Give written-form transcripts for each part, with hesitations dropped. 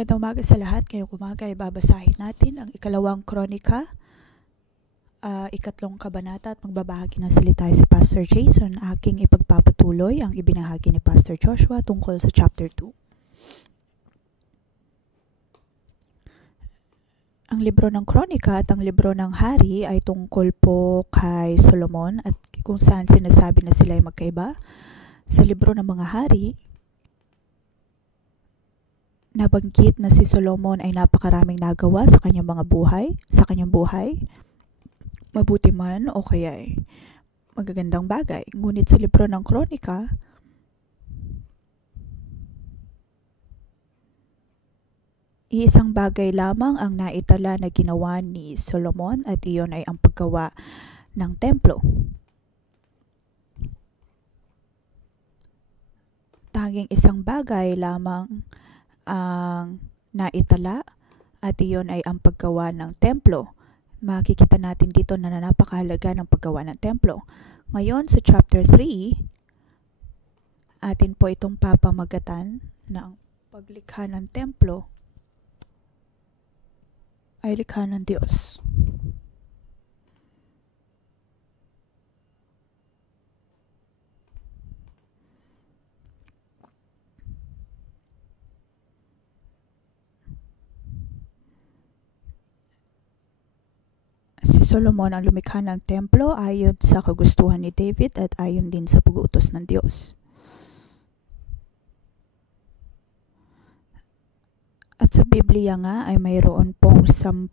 Magandang umaga sa lahat. Ngayong umaga ay babasahin natin ang ikalawang kronika, ikatlong kabanata at magbabahagi ng salita si Pastor Jason. Aking ipagpapatuloy ang ibinahagi ni Pastor Joshua tungkol sa chapter 2. Ang libro ng kronika at ang libro ng hari ay tungkol po kay Solomon at kung saan sinasabi na sila ay magkaiba. Sa libro ng mga hari, nabanggit na si Solomon ay napakaraming nagawa sa kanyang buhay, mabuti man o kaya ay magagandang bagay. Ngunit sa libro ng kronika, iisang bagay lamang ang naitala na ginawa ni Solomon at iyon ay ang paggawa ng templo. Tanging isang bagay lamang ang naitala at iyon ay ang paggawa ng templo. Makikita natin dito na napakahalaga ng paggawa ng templo. Ngayon sa chapter 3, atin po itong papamagatan na ang paglikha ng templo ay likha ng Diyos. Si Solomon ang lumikha ng templo ayon sa kagustuhan ni David at ayon din sa pag-uutos ng Diyos. At sa Biblia nga ay mayroon pong 10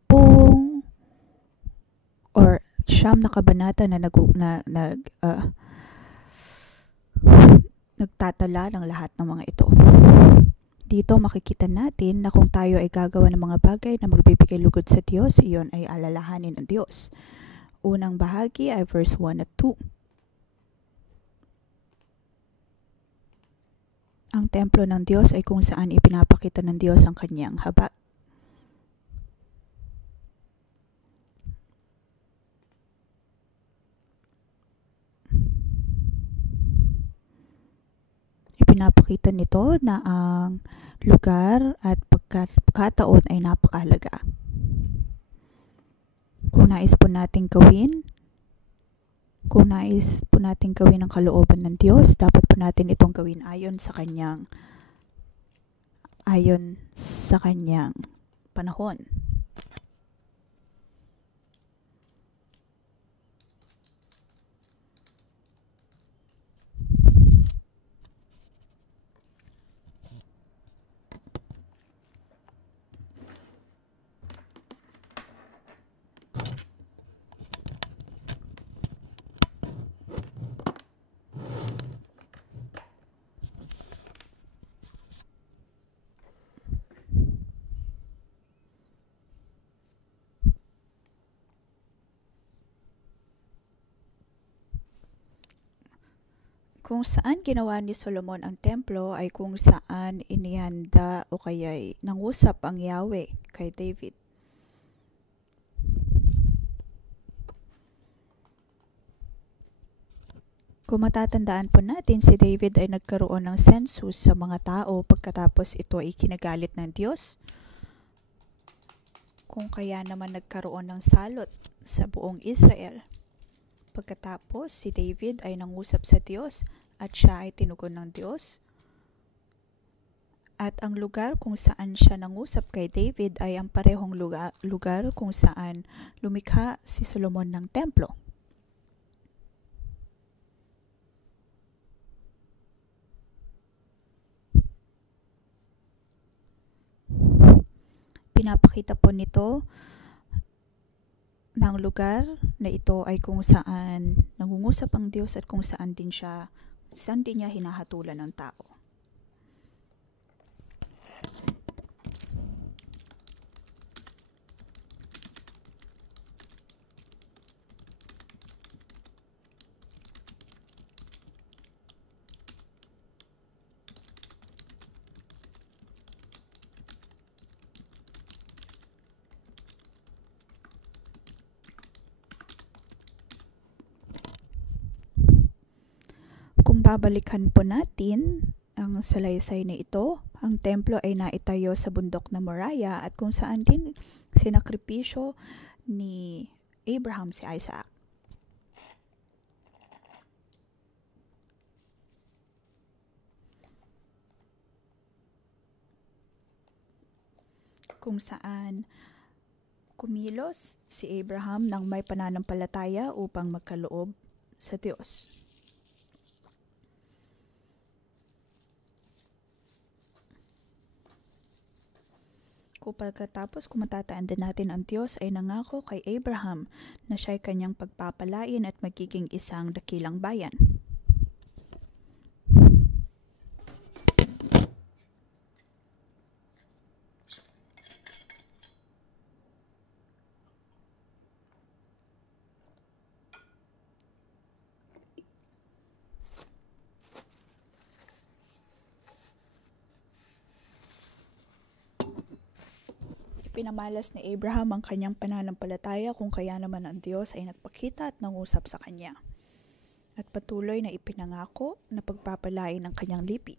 or 9 na kabanata na nagtatala ng lahat ng mga ito. Dito makikita natin na kung tayo ay gagawa ng mga bagay na magbibigay lugod sa Diyos, iyon ay alalahanin ng Diyos. Unang bahagi ay verse 1 at 2. Ang templo ng Diyos ay kung saan ipinapakita ng Diyos ang kanyang habag. Ipinapakita nito na ang lugar at pagkataon ay napakahalaga. Kung nais po nating gawin ang kalooban ng Diyos, dapat po natin itong gawin ayon sa kanyang panahon. Kung saan ginawa ni Solomon ang templo ay kung saan inihanda o kaya'y nangusap ang Yahweh kay David. Kung matatandaan po natin, si David ay nagkaroon ng census sa mga tao pagkatapos ito ay kinagalit ng Diyos. Kung kaya naman nagkaroon ng salot sa buong Israel. Pagkatapos, si David ay nangusap sa Diyos at siya ay tinugon ng Diyos. At ang lugar kung saan siya nangusap kay David ay ang parehong lugar kung saan lumikha si Solomon ng templo. Pinapakita po nito ng lugar na ito ay kung saan nangungusap ang Diyos at kung saan din niya hinahatulan ng tao. Kung babalikan po natin ang salaysay na ito, Ang templo ay naitayo sa bundok na Moriah at kung saan din sinakripisyo ni Abraham si Isaac. Kung saan kumilos si Abraham ng may pananampalataya upang magkaloob sa Diyos. Kung pagkatapos kung matataan din natin, ang Diyos ay nangako kay Abraham na siya'y kanyang pagpapalain at magiging isang dakilang bayan. Pinamalas ni Abraham ang kanyang pananampalataya kung kaya naman ang Diyos ay nagpakita at nangusap sa kanya. At patuloy na ipinangako na pagpapalain ang kanyang lipi.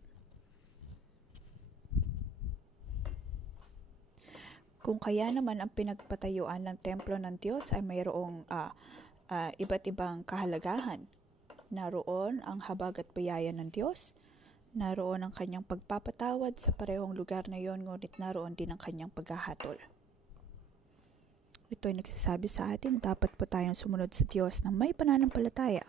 Kung kaya naman ang pinagpatayuan ng templo ng Diyos ay mayroong iba't ibang kahalagahan. Naroon ang habag at biyaya ng Diyos. Naroon ang kanyang pagpapatawad sa parehong lugar na yon, ngunit naroon din ang kanyang paghahatol. Ito ay nagsasabi sa atin na dapat po tayong sumunod sa Diyos ng may pananampalataya.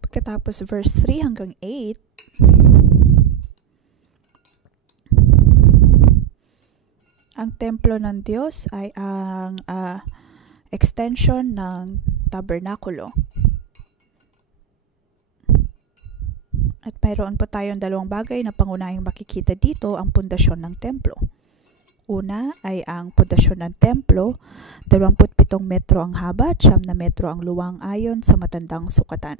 Pagkatapos verse 3 hanggang 8, ang templo ng Diyos ay ang extension ng tabernakulo. At mayroon pa tayong dalawang bagay na pangunahing makikita dito, ang pundasyon ng templo. Una ay ang pundasyon ng templo, 27 metro ang haba at 9 metro ang luwang ayon sa matandang sukatan.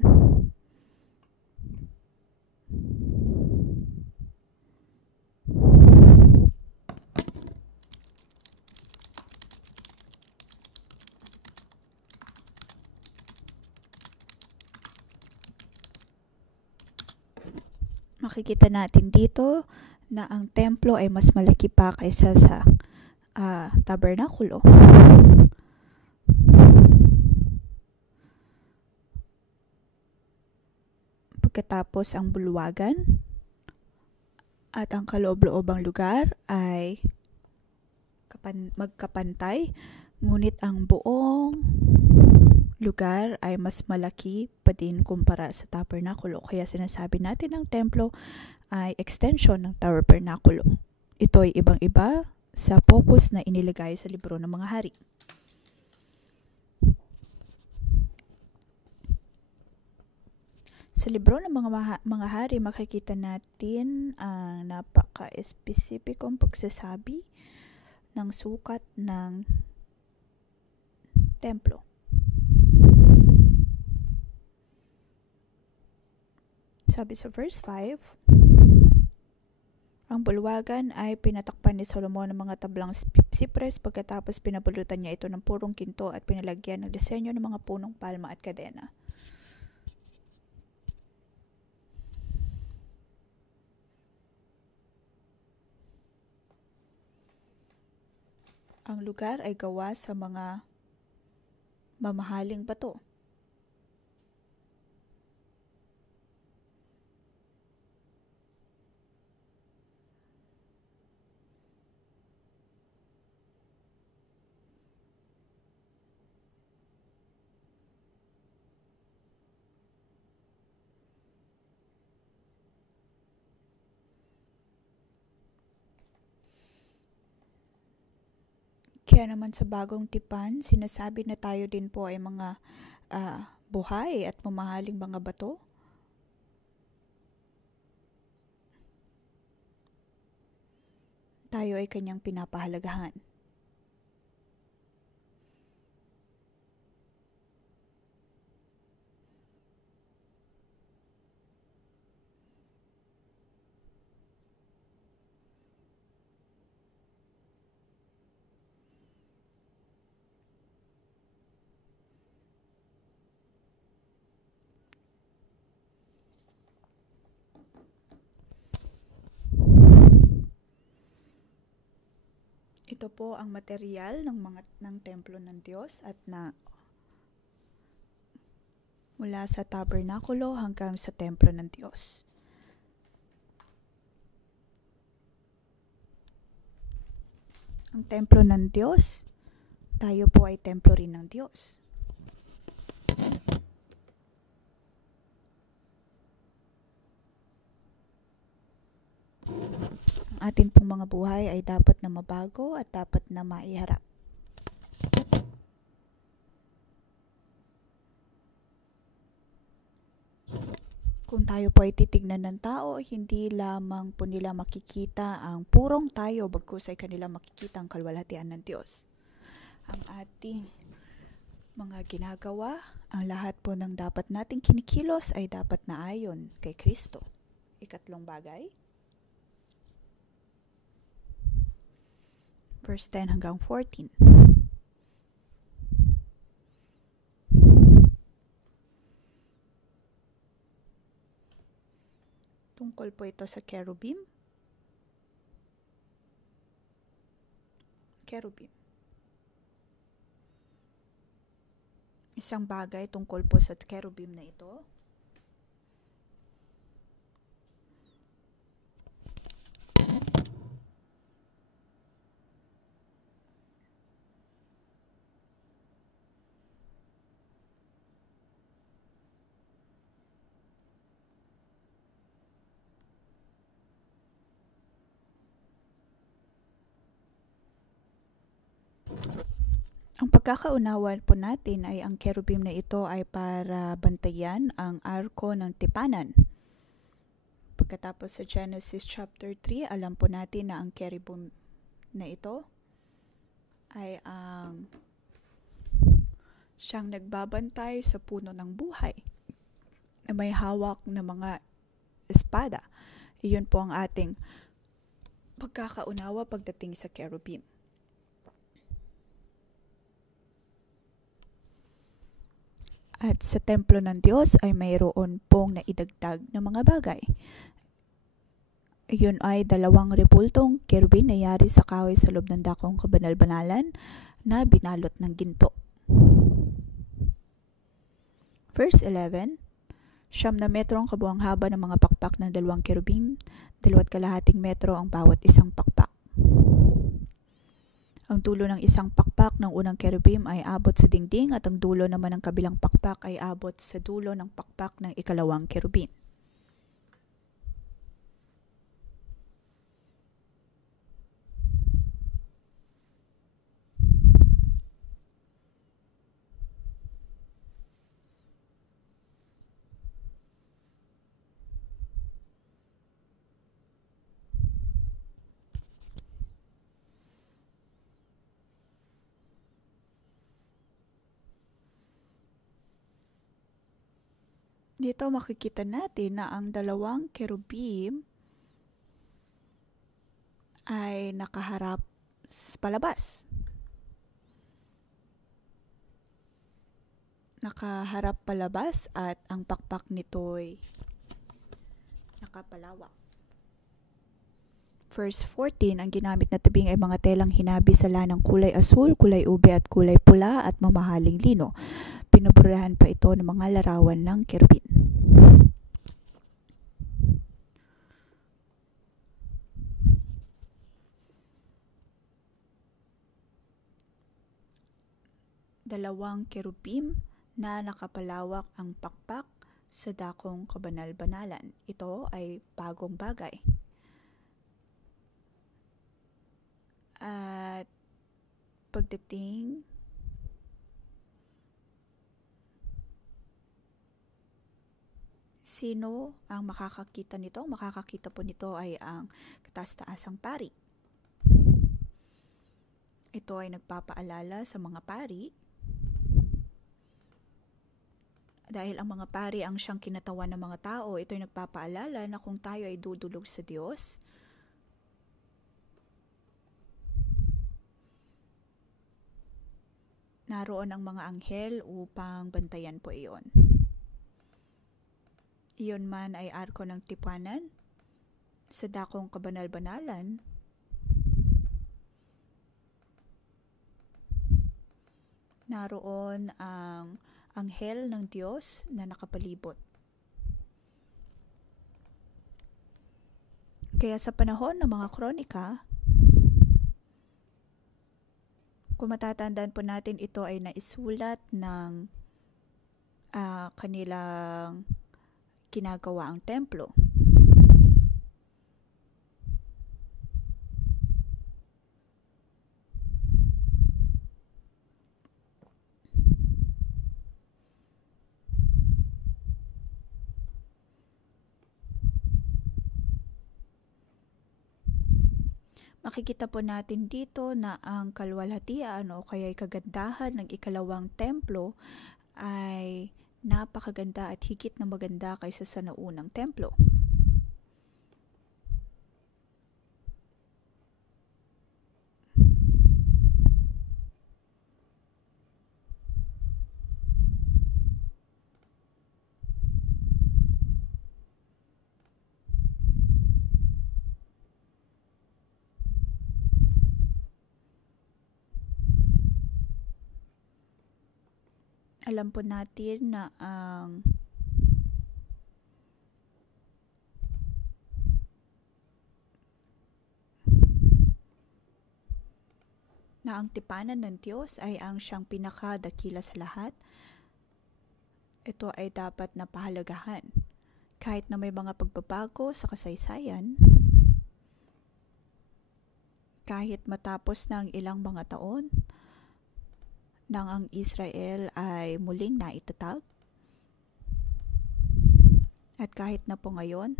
Makikita natin dito na ang templo ay mas malaki pa kaysa sa tabernakulo. Pagkatapos ang bulwagan at ang kaloob-loobang lugar ay magkapantay, ngunit ang buong lugar ay mas malaki pa din kumpara sa tabernakulo. Kaya sinasabi natin ang templo ay extension ng tabernakulo. Ito ay ibang-iba sa focus na inilagay sa libro ng mga hari. Sa libro ng mga hari, makikita natin ang napaka-espesipikong pagsasabi ng sukat ng templo. Sabi sa verse 5, ang bulwagan ay pinatakpan ni Solomon ng mga tablang sipres, pagkatapos pinapulutan niya ito ng purong ginto at pinalagyan ng disenyo ng mga punong palma at kadena. Ang lugar ay gawa sa mga mamahaling bato. Kaya naman sa bagong tipan, sinasabi na tayo din po ay mga buhay at mamahaling mga bato. Tayo ay kanyang pinapahalagahan. Ito po ang material ng templo ng Diyos at mula sa tabernakulo hanggang sa templo ng Diyos. Ang templo ng Diyos, tayo po ay templo rin ng Diyos. Ang atin pong mga buhay ay dapat na mabago at dapat na maiharap. Kung tayo po ay titignan ng tao, hindi lamang po nila makikita ang purong tayo, bagkus ay kanila makikita ang kalwalhatian ng Diyos. Ang ating mga ginagawa, ang lahat po ng dapat nating kinikilos ay dapat na ayon kay Kristo. Ikatlong bagay, verse 10 hanggang 14. Tungkol po ito sa cherubim. Isang bagay tungkol po sa cherubim na ito. Ang pagkakaunawan po natin ay ang cherubim na ito ay para bantayan ang arko ng tipanan. Pagkatapos sa Genesis chapter 3, alam po natin na ang cherubim na ito ay ang siyang nagbabantay sa puno ng buhay na may hawak na mga espada. Iyon po ang ating pagkakaunawa pagdating sa cherubim. At sa templo ng Diyos ay mayroon pong naidagdag na mga bagay. Iyon ay 2 repultong cherubim na yari sa kahoy sa loob ng dakong kabanal-banalan na binalot ng ginto. Verse 11, 9 metro ang kabuang haba ng mga pakpak ng 2 cherubim, 2.5 metro ang bawat isang pakpak. Ang dulo ng isang pakpak ng unang cherubim ay abot sa dingding at ang dulo naman ng kabilang pakpak ay abot sa dulo ng pakpak ng ikalawang cherubim. Dito makikita natin na ang 2 cherubim ay nakaharap palabas. Nakaharap palabas at ang pakpak nito'y nakapalawak. Verse 14, ang ginamit na tabing ay mga telang hinabi sa lanang kulay asul, kulay ube at kulay pula at mamahaling lino. Pinuburahan pa ito ng mga larawan ng cherubim. Dalawang cherubim na nakapalawak ang pakpak sa dakong kabanal-banalan. Ito ay bagong bagay. At pagdating sino ang makakakita nito? Makakakita po nito ay ang kataas-taasang pari. Ito ay nagpapaalala sa mga pari dahil ang mga pari ang siyang kinatawan ng mga tao. Ito ay nagpapaalala na kung tayo ay dudulog sa Diyos, naroon ang mga anghel upang bantayan po iyon. Iyon man ay arko ng tipanan sa dakong kabanal-banalan, naroon ang anghel ng Diyos na nakapalibot. Kaya sa panahon ng mga kronika, kung matatandaan po natin, ito ay naisulat ng kanilang ginagawa ang templo. Makikita po natin dito na ang kalwalhatian o kaya'y kagandahan ng ikalawang templo ay napakaganda at higit na maganda kaysa sa naunang templo. Alam po natin na ang tipanan ng Diyos ay ang siyang pinakadakila sa lahat. Ito ay dapat na pahalagahan. Kahit na may mga pagbabago sa kasaysayan, kahit matapos ng ilang mga taon, nang ang Israel ay muling naitatag. At kahit na po ngayon,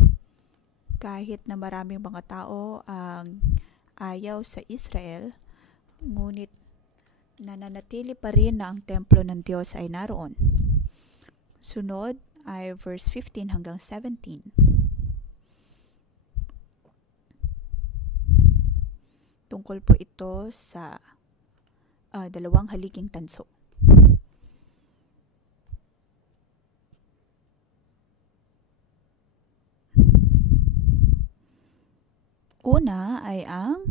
kahit na maraming mga tao ang ayaw sa Israel, ngunit nananatili pa rin na ang templo ng Diyos ay naroon. Sunod ay verse 15 hanggang 17. Tungkol po ito sa dalawang haliging tanso. Una ay ang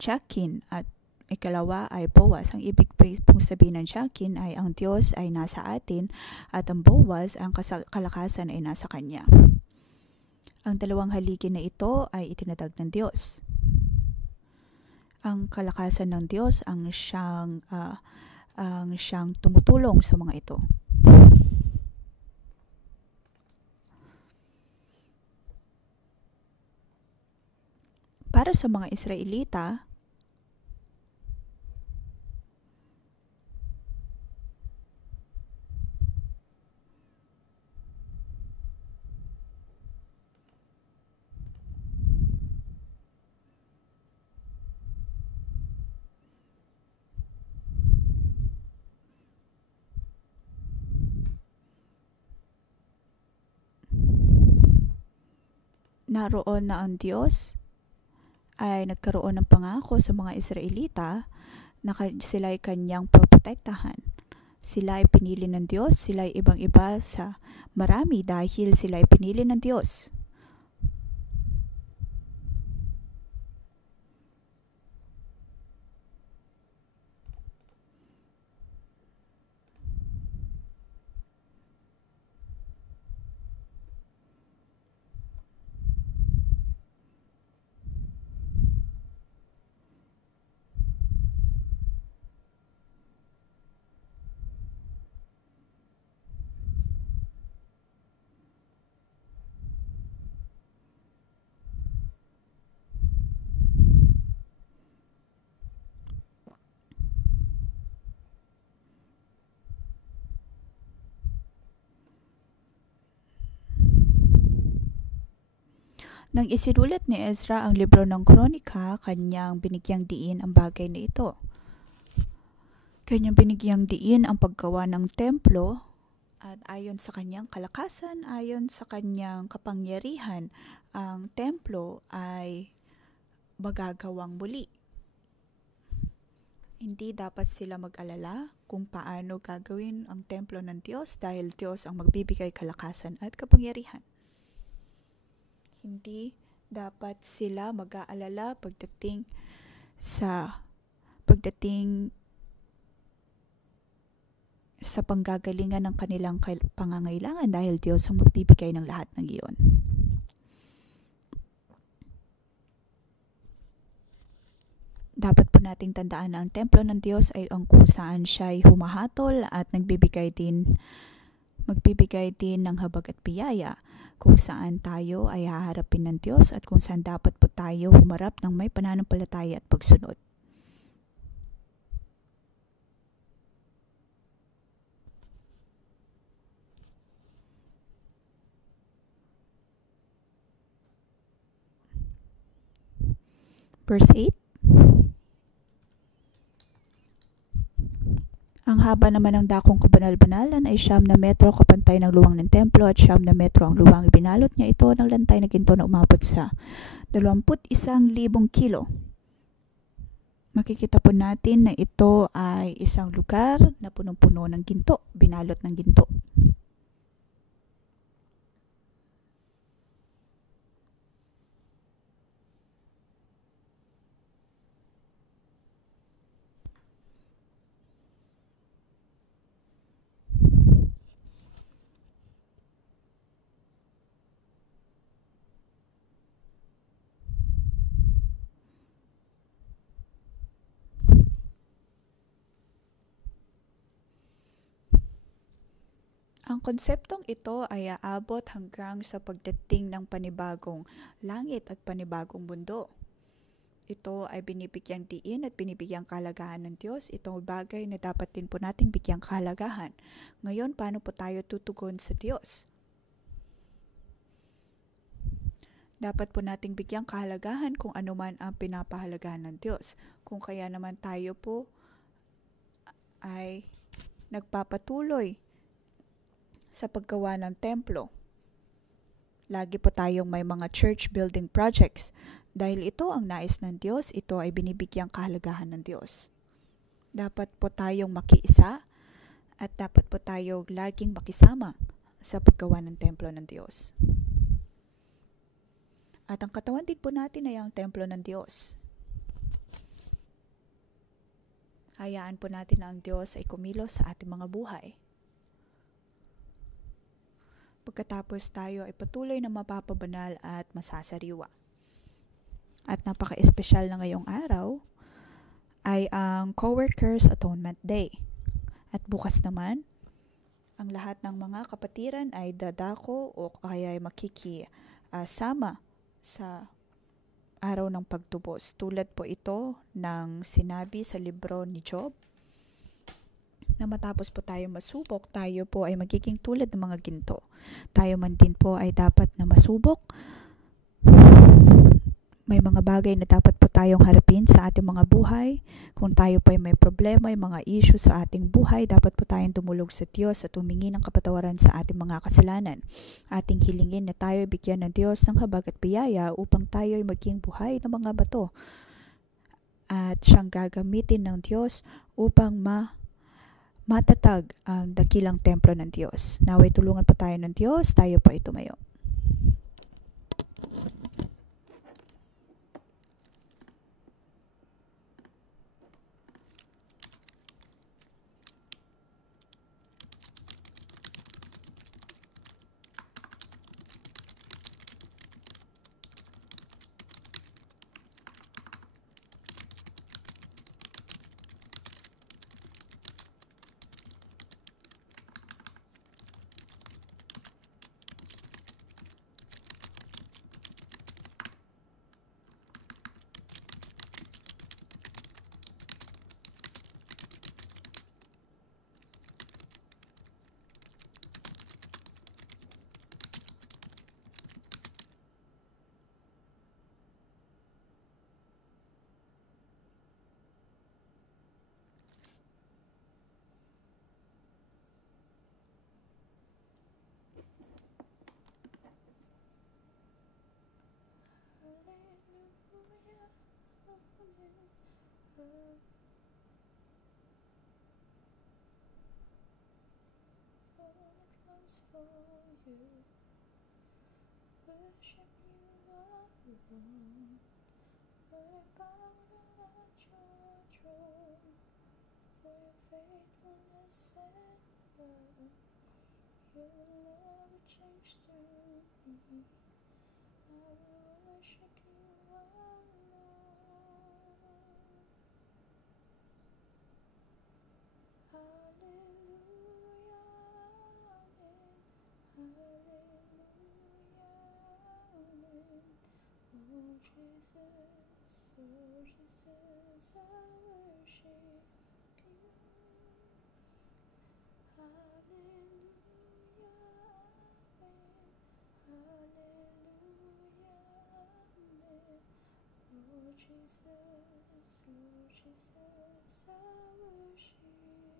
Jakin at ikalawa ay Boaz. Ang ibig pong sabihin ng Jakin ay ang Diyos ay nasa atin at ang Boaz, ang kalakasan ay nasa kanya. Ang dalawang haligi na ito ay itinatag ng Diyos. Ang kalakasan ng Diyos ang siyang tumutulong sa mga ito. Para sa mga Israelita, naroon na ang Diyos ay nagkaroon ng pangako sa mga Israelita na sila ay kanyang protektahan. Sila ay pinili ng Diyos, sila ay ibang-iba sa marami dahil sila ay pinili ng Diyos. Nang isinulat ni Ezra ang libro ng Kronika, kanyang binigyang diin ang bagay na ito. Kanyang binigyang diin ang paggawa ng templo at ayon sa kanyang kalakasan, ayon sa kanyang kapangyarihan, ang templo ay magagawang muli. Hindi dapat sila mag-alala kung paano gagawin ang templo ng Diyos dahil Diyos ang magbibigay kalakasan at kapangyarihan. Hindi dapat sila mag-aalala pagdating sa panggagalingan ng kanilang pangangailangan dahil Diyos ang magbibigay ng lahat ng iyon. Dapat po nating tandaan na ang templo ng Diyos ay ang kung saan siya ay humahatol at magbibigay din ng habag at biyaya, kung saan tayo ay haharapin ng Diyos at kung saan dapat po tayo humarap ng may pananampalataya at pagsunod. Verse 8. Ang haba naman ng dakong kabanal-banalan ay 9 metro kapantay ng luwang ng templo at 9 metro ang luwang. Ibinalot niya ito ng lantay na ginto na umabot sa 21,000 kilo. Makikita po natin na ito ay isang lugar na punong-puno ng ginto, binalot ng ginto. Ang konseptong ito ay aabot hanggang sa pagdating ng panibagong langit at panibagong mundo. Ito ay binibigyang diin at binibigyang kahalagahan ng Diyos. Itong bagay na dapat din po nating bigyang kahalagahan. Ngayon, paano po tayo tutugon sa Diyos? Dapat po nating bigyang kahalagahan kung ano man ang pinapahalagahan ng Diyos. Kung kaya naman tayo po ay nagpapatuloy sa paggawa ng templo. Lagi po tayong may mga church building projects. Dahil ito ang nais ng Diyos, ito ay binibigyang kahalagahan ng Diyos. Dapat po tayong makiisa at dapat po tayong laging makisama sa paggawa ng templo ng Diyos. At ang katawan din po natin ay ang templo ng Diyos. Hayaan po natin na ang Diyos ay kumilos sa ating mga buhay. Pagkatapos tayo ay patuloy na mapapabanal at masasariwa. At napaka-espesyal na ngayong araw ay ang Co-workers Atonement Day. At bukas naman, ang lahat ng mga kapatiran ay dadako o kaya ay makikisama sa araw ng pagtubos. Tulad po ito ng sinabi sa libro ni Job, na matapos po tayo masubok, tayo po ay magiging tulad ng mga ginto. Tayo man din po ay dapat na masubok. May mga bagay na dapat po tayong harapin sa ating mga buhay. Kung tayo po ay may problema, may mga issue sa ating buhay, dapat po tayong dumulog sa Diyos at humingi ng kapatawaran sa ating mga kasalanan. Ating hilingin na tayo ay bigyan ng Diyos ng habag at biyaya upang tayo ay maging buhay ng mga bato. At siyang gagamitin ng Diyos upang matatag ang dakilang templo ng Diyos. Naway tulungan po tayo ng Diyos, tayo po ay tumayo. For you, worship you alone, for power at your throne, for your faithfulness and Your love changed through me. I will worship you alone. Hallelujah, amen. Hallelujah, amen. Oh Jesus, I worship you. Hallelujah, amen. Hallelujah, amen. Oh Jesus, I worship you.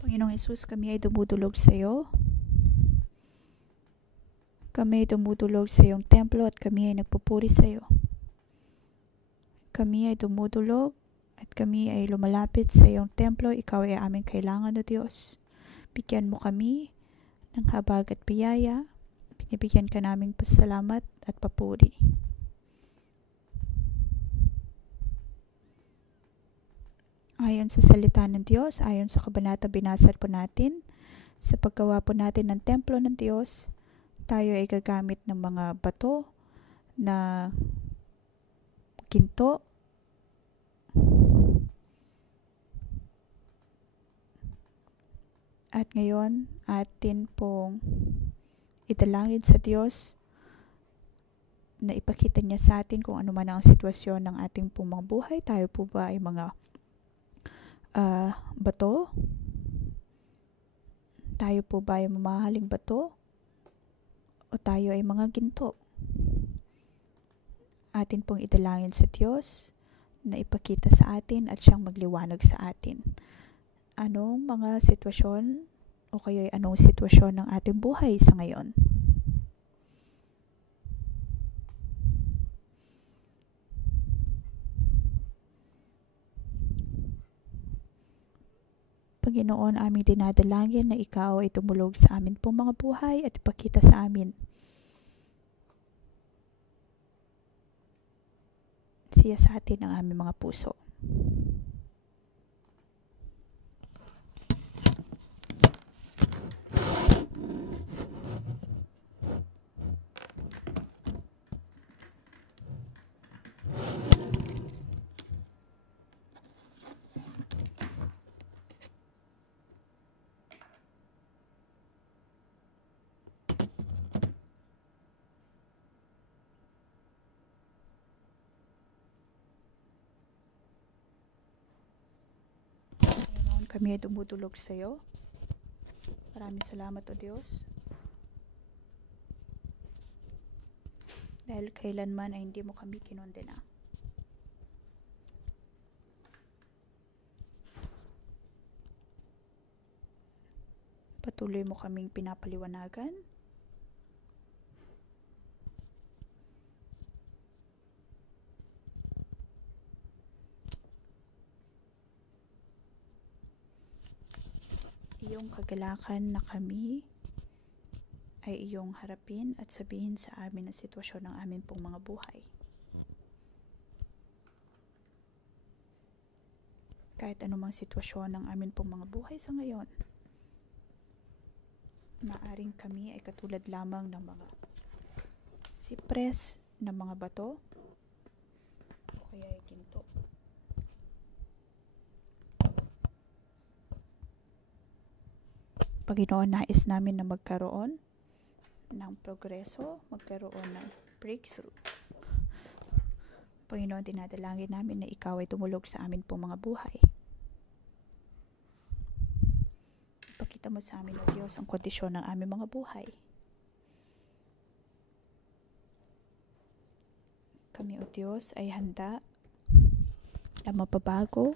Panginoong Hesus, kami ay dumudulog sa iyo. Kami ay dumudulog sa iyong templo at kami ay nagpupuri sa iyo. Kami ay dumudulog at kami ay lumalapit sa iyong templo. Ikaw ay aming kailangan, O Diyos. Bigyan mo kami ng habag at biyaya. Binibigyan ka naming pasalamat at papuri. Ayon sa salita ng Diyos, ayon sa kabanata binasa po natin, sa paggawa po natin ng templo ng Diyos, tayo ay gagamit ng mga bato na ginto, at ngayon atin pong idalangin sa Diyos na ipakita niya sa atin kung ano man ang sitwasyon ng ating pong mga buhay. Tayo po ba ay mga bato? Tayo po ba ay mamahaling bato? O tayo ay mga ginto? Atin pong idalangin sa Diyos na ipakita sa atin at siyang magliwanag sa atin. Anong mga sitwasyon o kaya anong sitwasyon ng ating buhay sa ngayon? Panginoon, aming dinadalangin na ikaw ay tumulog sa amin pong mga buhay at ipakita sa amin siya sa atin ang aming mga puso. Kami ay dumudulog sa iyo. Maraming salamat, O Diyos. Dahil kailanman ay hindi mo kami kinondena. Patuloy mo kaming pinapaliwanagan. Iyong kagalakan na kami ay iyong harapin at sabihin sa amin ang sitwasyon ng amin pong mga buhay. Kahit anumang sitwasyon ng amin pong mga buhay sa ngayon, maaring kami ay katulad lamang ng mga sipres, ng mga bato, o kaya ay ginto. Panginoon, nais namin na magkaroon ng progreso, magkaroon ng breakthrough. Panginoon, dinadalangin namin na ikaw ay tumulog sa amin pong mga buhay. Ipakita mo sa amin, O Diyos, ang kondisyon ng aming mga buhay. Kami, O Diyos, ay handa na mapabago.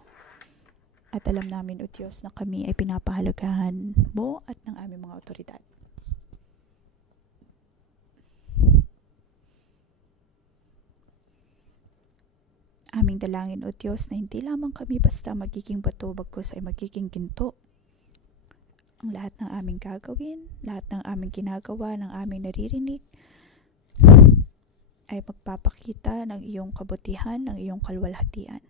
At alam namin, O Diyos, na kami ay pinapahalagahan mo at ng aming mga otoridad. Aming dalangin, O Diyos, na hindi lamang kami basta magiging bato, bagkus ay magiging ginto. Ang lahat ng aming gagawin, lahat ng aming ginagawa, ng aming naririnig, ay magpapakita ng iyong kabutihan, ng iyong kalwalhatian.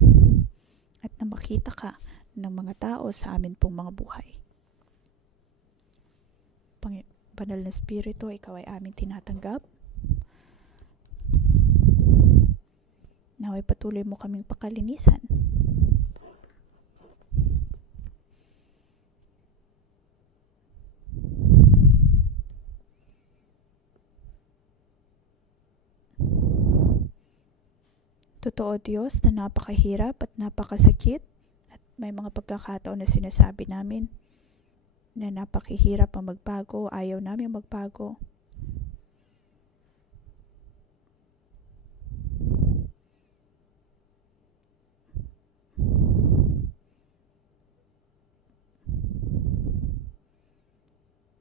At na makita ka ng mga tao sa amin pong mga buhay. Banal na Espiritu, ikaw ay aming tinatanggap. Naway patuloy mo kaming pakalinisan. Totoo, Diyos, na napakahirap at napakasakit. May mga pagkakataon na sinasabi namin na napakahirap ang magbago, ayaw namin magbago.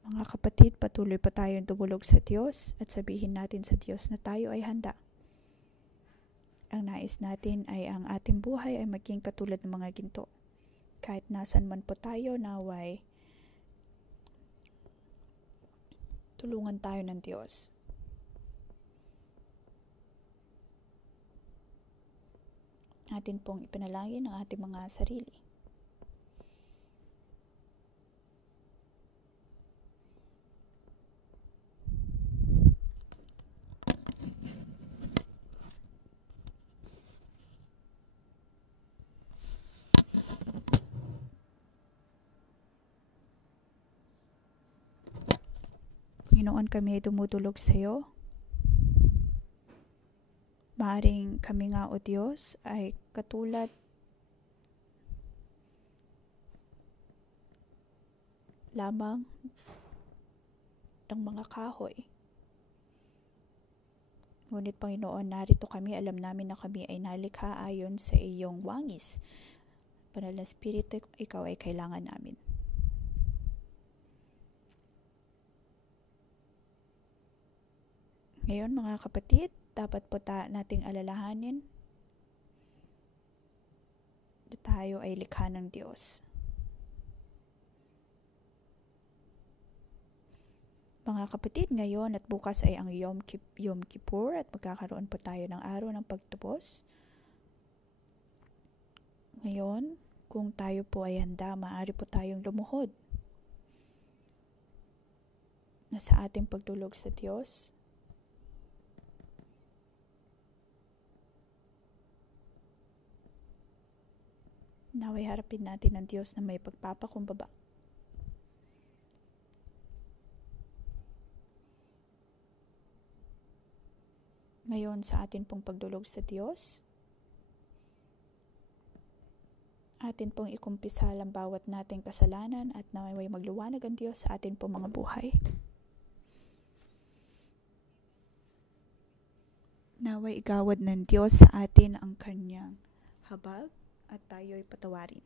Mga kapatid, patuloy pa tayong tumulog sa Diyos at sabihin natin sa Diyos na tayo ay handa. Ang nais natin ay ang ating buhay ay maging katulad ng mga ginto. Kahit nasan man po tayo, naway tulungan tayo ng Diyos. Natin pong ipinalangin ang ating mga sarili. Panginoon, kami ay dumudulog sa iyo. Maaring kami nga, O Diyos, ay katulad lamang ng mga kahoy. Ngunit Panginoon, narito kami, alam namin na kami ay nalikha ayon sa iyong wangis. Banal na Espiritu, ikaw ay kailangan namin. Ngayon, mga kapatid, dapat po nating alalahanin na tayo ay likha ng Diyos. Mga kapatid, ngayon at bukas ay ang Yom Kippur at magkakaroon po tayo ng araw ng pagtubos. Ngayon, kung tayo po ay handa, maaari po tayong lumuhod na sa ating pagtulog sa Diyos. Naway harapin natin ang Diyos na may pagpapakumbaba. Ngayon sa atin pong pagdulog sa Diyos, atin pong ikumpisal ang bawat nating kasalanan at naway magluwanag ang Diyos sa atin pong mga buhay. Naway igawad ng Diyos sa atin ang kanyang habag at tayo'y patawarin.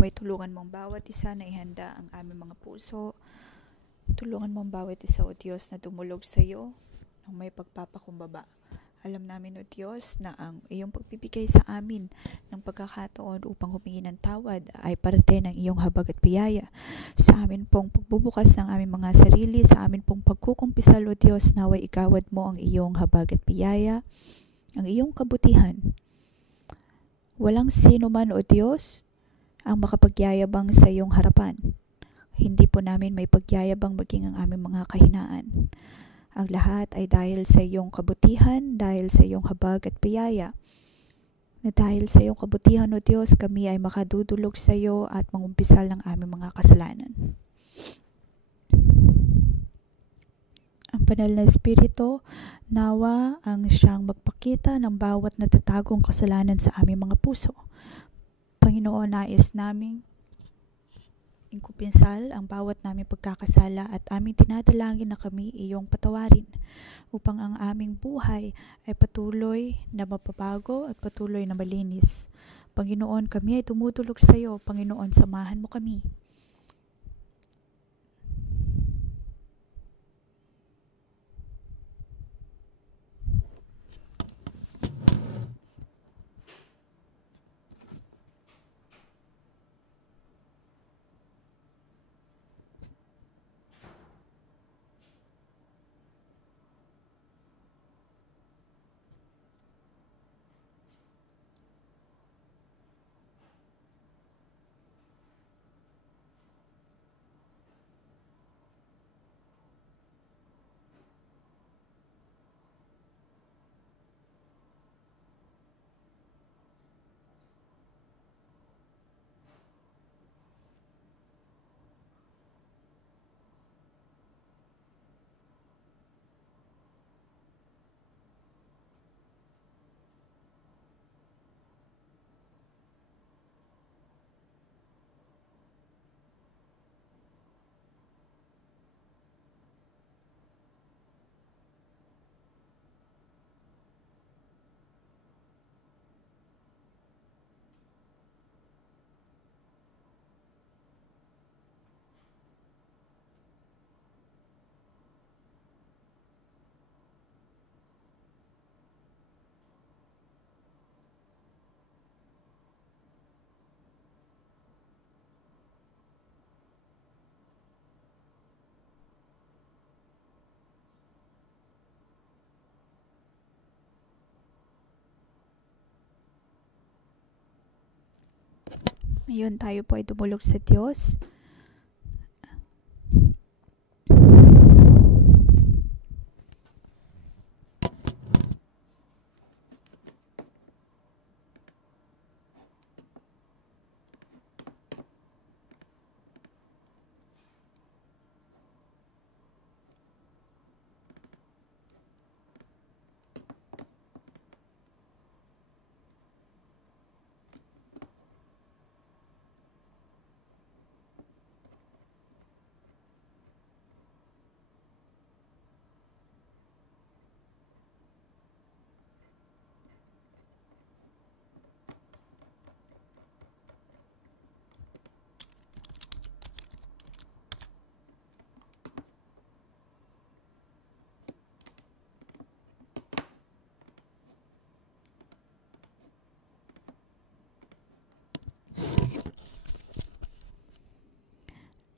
Naway tulungan mong bawat isa na ihanda ang aming mga puso. Tulungan mong bawat isa, O Diyos, na dumulog sa iyo ng may pagpapakumbaba. Alam namin, O Diyos, na ang iyong pagbibigay sa amin ng pagkakataon upang humingi ng tawad ay parte ng iyong habag at biyaya. Sa amin pong pagbubukas ng aming mga sarili, sa amin pong pagkukumpisal, O Diyos, naway igawad mo ang iyong habag at biyaya, ang iyong kabutihan. Walang sino man, O Diyos, ang makapagyayabang sa iyong harapan. Hindi po namin may pagyayabang maging ang aming mga kahinaan. Ang lahat ay dahil sa iyong kabutihan, dahil sa iyong habag at biyaya. Na dahil sa iyong kabutihan, O Diyos, kami ay makadudulog sa iyo at mangumpisal ng aming mga kasalanan. Ang banal na Espiritu, nawa ang siyang magpakita ng bawat natatagong kasalanan sa aming mga puso. Panginoon, nais naming ingkupinsal ang bawat naming pagkakasala at aming tinadalangin na kami iyong patawarin upang ang aming buhay ay patuloy na mapabago at patuloy na malinis. Panginoon, kami ay tumutulog sa iyo. Panginoon, samahan mo kami. Ngayon tayo po ay dumulog sa Diyos.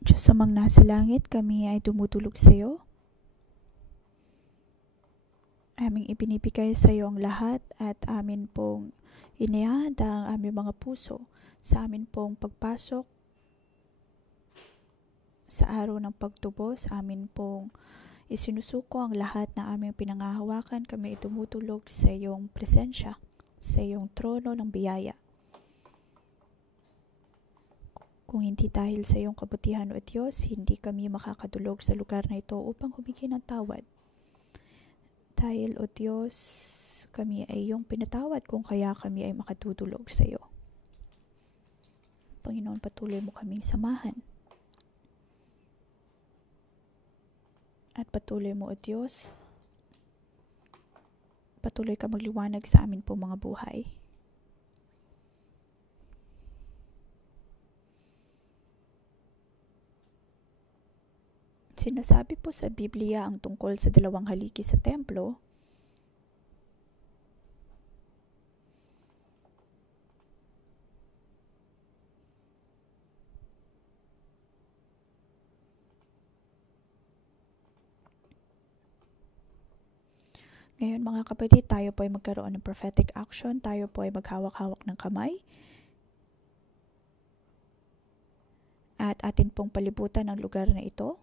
Diyos amang nasa langit, kami ay tumutulog sa iyo. Aming ibinibigay sa iyo ang lahat at amin pong inihahanda ang aming mga puso sa amin pong pagpasok sa araw ng pagtubos. Amin pong isinusuko ang lahat na aming pinangahawakan. Kami ay tumutulog sa iyong presensya, sa iyong trono ng biyaya. Kung hindi dahil sa iyong kabutihan o Diyos, hindi kami makakadulog sa lugar na ito upang humingi ng tawad. Dahil o Diyos, kami ay iyong pinatawad kung kaya kami ay makatutulog sa iyo. Panginoon, patuloy mo kaming samahan. At patuloy mo o Diyos, patuloy ka magliwanag sa amin po mga buhay. Sinasabi po sa Biblia ang tungkol sa dalawang haligi sa templo. Ngayon mga kapatid, tayo po ay magkaroon ng prophetic action. Tayo po ay maghawak-hawak ng kamay. At atin pong palibutan ang lugar na ito.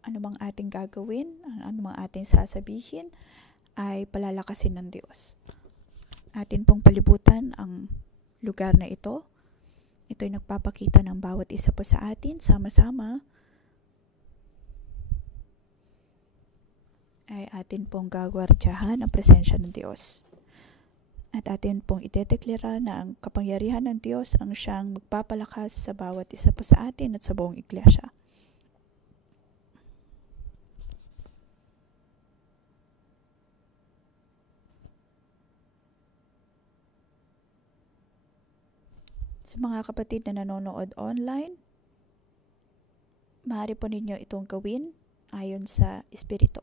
Ano mang ating gagawin, ano mang ating sasabihin, ay palalakasin ng Diyos. Atin pong palibutan ang lugar na ito. Ito ay nagpapakita ng bawat isa po sa atin, sama-sama, ay atin pong gagwardyahan ang presensya ng Diyos. At atin pong idedeklara na ang kapangyarihan ng Diyos ang siyang magpapalakas sa bawat isa po sa atin at sa buong iglesia. Sa mga kapatid na nanonood online, maaari po ninyo itong gawin ayon sa Espiritu.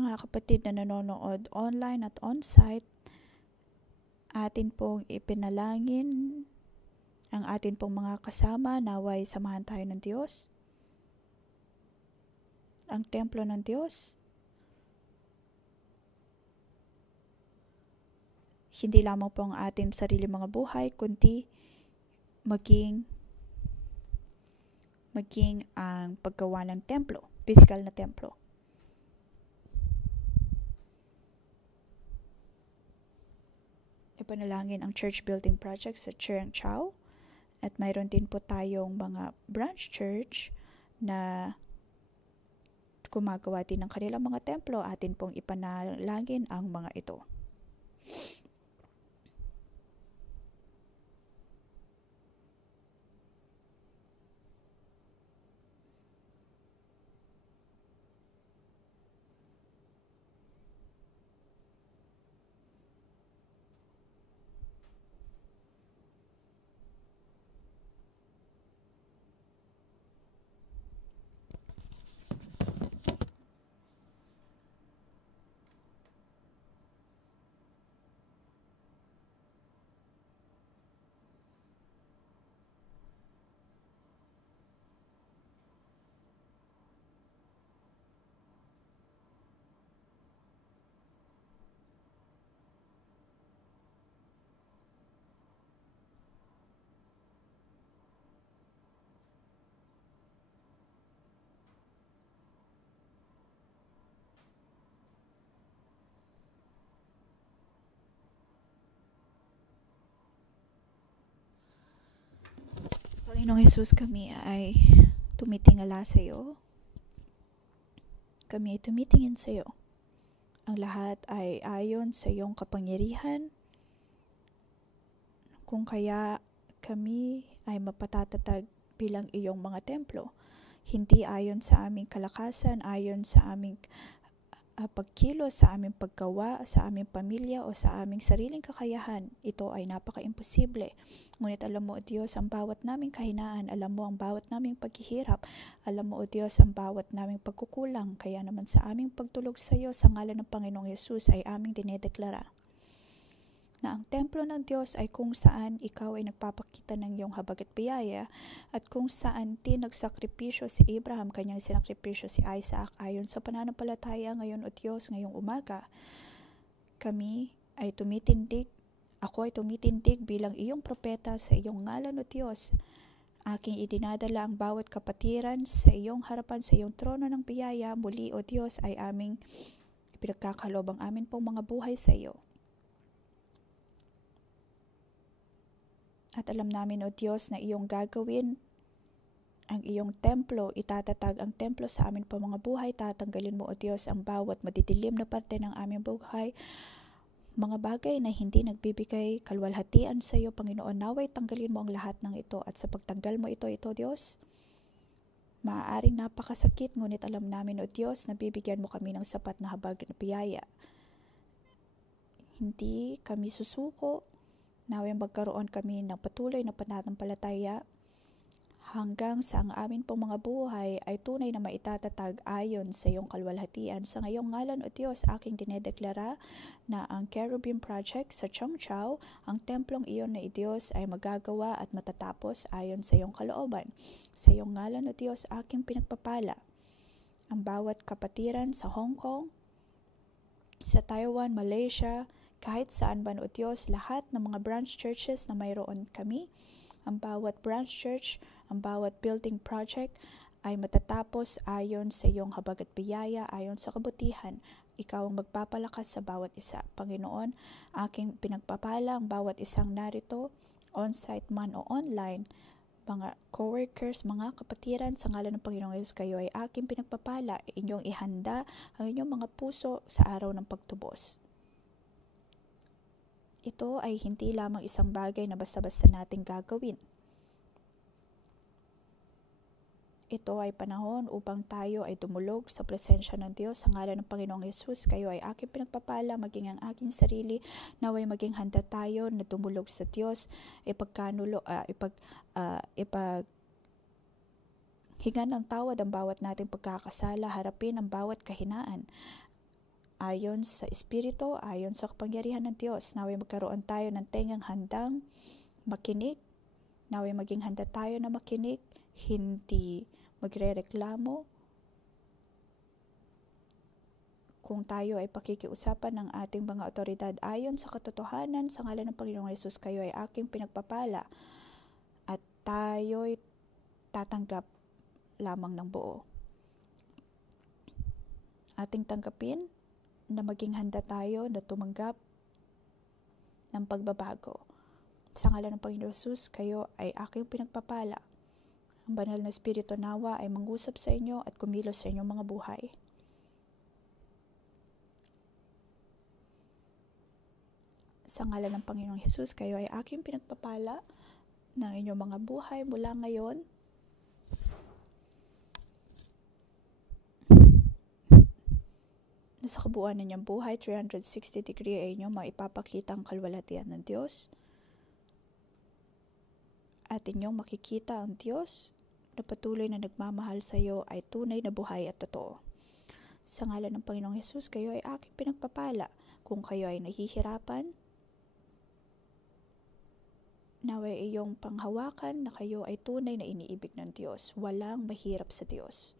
Mga kapatid na nanonood online at on-site, atin pong ipinalangin ang atin pong mga kasama, naway samahan tayo ng Diyos. Ang templo ng Diyos, hindi lamang po ang ating sarili mga buhay, kundi maging ang paggawa ng templo, physical na templo. Ipanalangin ang church building project sa Churang Chau. At mayroon din po tayong mga branch church na gumagawa din ng kanilang mga templo. Atin pong ipanalangin ang mga ito. Panginoong Hesus, kami ay tumitingala sa iyo. Kami ay tumitingin sa iyo. Ang lahat ay ayon sa iyong kapangyarihan. Kung kaya kami ay mapatatatag bilang iyong mga templo, hindi ayon sa aming kalakasan, ayon sa aming pagkilos, sa aming paggawa, sa aming pamilya o sa aming sariling kakayahan. Ito ay napaka-imposible. Ngunit alam mo, O Diyos, ang bawat naming kahinaan, alam mo ang bawat naming paghihirap, alam mo, O Diyos, ang bawat naming pagkukulang. Kaya naman sa aming pagtulog sa iyo sa ngalan ng Panginoong Yesus ay aming dinedeklara na ang templo ng Diyos ay kung saan ikaw ay nagpapakita ng iyong habag at biyaya, at kung saan nagsakripisyo si Abraham, kanyang sinakripisyo si Isaac ayon sa pananampalataya ngayon, O Diyos, ngayong umaga. Kami ay tumitindig, ako ay tumitindig bilang iyong propeta sa iyong ngalan, O Diyos. Aking idinadala ang bawat kapatiran sa iyong harapan, sa iyong trono ng biyaya. Muli, O Diyos, ay aming ipinagkakalob ang amin pong mga buhay sa iyo. At alam namin, O Diyos, na iyong gagawin ang iyong templo, itatatag ang templo sa amin pa mga buhay, tatanggalin mo, O Diyos, ang bawat madidilim na parte ng aming buhay, mga bagay na hindi nagbibigay kalwalhatian sa iyo, Panginoon. Naway tanggalin mo ang lahat ng ito, at sa pagtanggal mo ito, Diyos, maaaring napakasakit, ngunit alam namin, O Diyos, na bibigyan mo kami ng sapat na habag na biyaya. Hindi kami susuko. Naway magkaroon kami ng patuloy na pananampalataya hanggang sa ang amin pong mga buhay ay tunay na maitatatag ayon sa iyong kalwalhatian. Sa ngayong ngalan, O Diyos, aking dinedeklara na ang Cherubim Project sa Chongchao, ang templong iyon na Diyos, ay magagawa at matatapos ayon sa iyong kalooban. Sa iyong ngalan, O Diyos, aking pinagpapala ang bawat kapatiran sa Hong Kong, sa Taiwan, Malaysia, kahit saan man, O Diyos, lahat ng mga branch churches na mayroon kami, ang bawat branch church, ang bawat building project ay matatapos ayon sa iyong habag at biyaya, ayon sa kabutihan. Ikaw ang magpapalakas sa bawat isa. Panginoon, aking pinagpapala ang bawat isang narito, on-site man o online, mga co-workers, mga kapatiran, sa ngalan ng Panginoong Yesus, kayo ay aking pinagpapala. Inyong ihanda ang inyong mga puso sa araw ng pagtubos. Ito ay hindi lamang isang bagay na basta-basta nating gagawin. Ito ay panahon upang tayo ay dumulog sa presensya ng Diyos. Sa ngalan ng Panginoong Yesus, kayo ay aking pinagpapala, maging ang aking sarili, naway maging handa tayo na dumulog sa Diyos, hingan ng tawad ang bawat nating pagkakasala, harapin ang bawat kahinaan. Ayon sa Espiritu, ayon sa kapangyarihan ng Diyos, naway magkaroon tayo ng tengang handang makinig, naway maging handa tayo na makinig, hindi magrereklamo. Kung tayo ay pakikiusapan ng ating mga otoridad ayon sa katotohanan, sa ngalan ng Panginoong Yesus, kayo ay aking pinagpapala, at tayo'y tatanggap lamang ng buo. Ating tanggapin na maging handa tayo na tumanggap ng pagbabago. Sa ngalan ng Panginoon Jesus, kayo ay aking pinagpapala. Ang banal na Espiritu nawa ay mangusap sa inyo at kumilos sa inyong mga buhay. Sa ngalan ng Panginoong Jesus, kayo ay aking pinagpapala ng inyong mga buhay mula ngayon na sa kabuuan ng inyong buhay, 360 degree ay inyong maipapakita ang kalwalhatian ng Diyos. At inyong makikita ang Diyos na patuloy na nagmamahal sa iyo ay tunay na buhay at totoo. Sa ngalan ng Panginoong Yesus, kayo ay aking pinagpapala. Kung kayo ay nahihirapan, naway iyong panghawakan na kayo ay tunay na iniibig ng Diyos. Walang mahirap sa Diyos.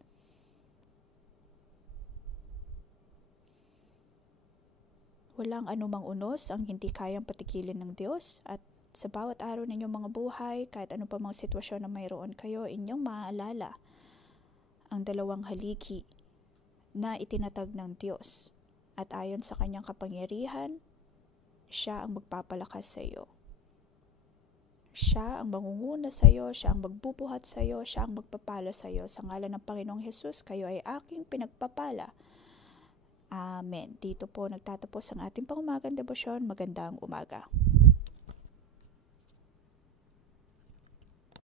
Walang anumang unos ang hindi kayang patigilin ng Diyos, at sa bawat araw ninyong mga buhay, kahit ano pa mga sitwasyon na mayroon kayo, inyong maaalala ang dalawang haligi na itinatag ng Diyos. At ayon sa kanyang kapangyarihan, siya ang magpapalakas sa iyo. Siya ang mangunguna sa iyo, siya ang magbubuhat sa iyo, siya ang magpapala sa iyo. Sa ngalan ng Panginoong Hesus, kayo ay aking pinagpapala. Amen. Dito po nagtatapos ang ating pangumagang debosyon. Magandang umaga.